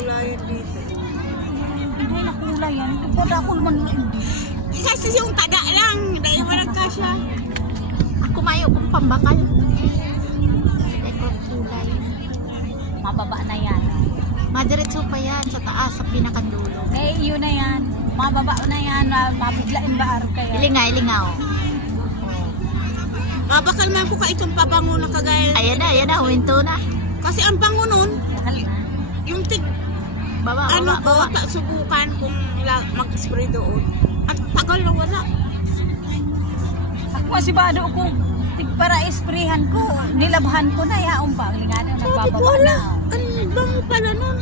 kulayan dito. Hindi na kulay yan. Pada ako naman. Kasi yung tada lang, dahil walang kasya. Ako mayo kung pambakal. Eko kulay. Mababa na yan. Madiretso pa yan sa taas, sa pinakandulo. Eh, yun na yan. Mababa na yan. Mabiglain ba araw kaya? Ilingaw. Babakal man ko ka itong pabango na kagaya. Ayan na, huminto na. Kasi ang bango nun, Mahal na. yung tig, Baba. subukan kung mag-spray doon. At tagal na wala. Ako masibado ko. Para isprihan ko. Nilabhan ko na. Yaong pa. Linganin. Sabi ko, Nagbababa wala. na. Ang bango pala nun.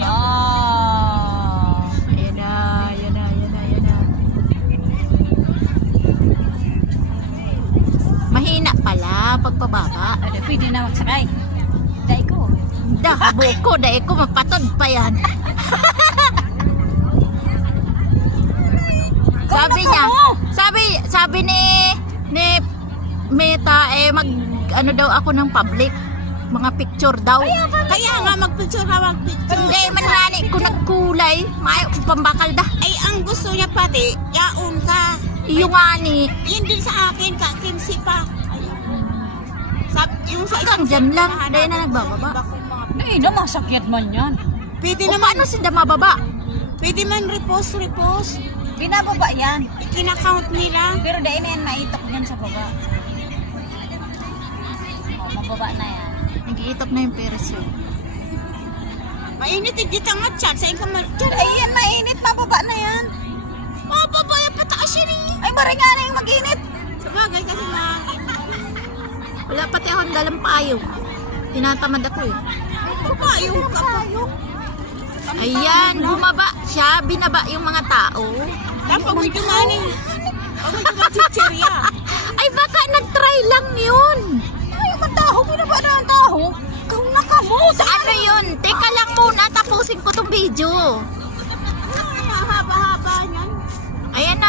Ah. Ayan na. Mahina pala pagpababa. Ano, pwede na magsakay. Dahil ko. Dahil ko mapatod pa yan. sabi ni Meta ano daw ako ng public, mga picture daw. Kaya nga magpicture. Hindi man ngani ko nagkulay, maayo ko pambakal da. Ay, ang gusto niya pati, yaon ka. Iyo ngani, Yun din sa akin, kakinsi pa. Yung sa hanggang dyan lang, dahil na nagbababa. Eh, namasakyat man yan. Pwede O naman, paano sinda mababa? pwede man repost. Binababa yan. Kinakount nila. Pero dahil na yan, maitok yan sa baba. Mababa na yan. Nag-iitap na yung peres yun. Mainit, hindi tangat chat. Sa inyo Ay, yan, mainit. Mababa na yan. mababaya pataas yun eh. Ay, maringa na yung mag-init. Sabagay kasi Wala pati akong dalang payong. Tinatamad ako eh. papayong ka pa. Ayan, bumaba siya, binaba yung mga tao. Tapos may dumaning. Pag may dumaning chicherya. Ay baka nag-try lang yun. Ay, ang taho. Binaba na ang taho. Kung nakamot. Ano yun? Teka lang muna, tapusin ko tong video. Haba-haba niyan. Ayan na.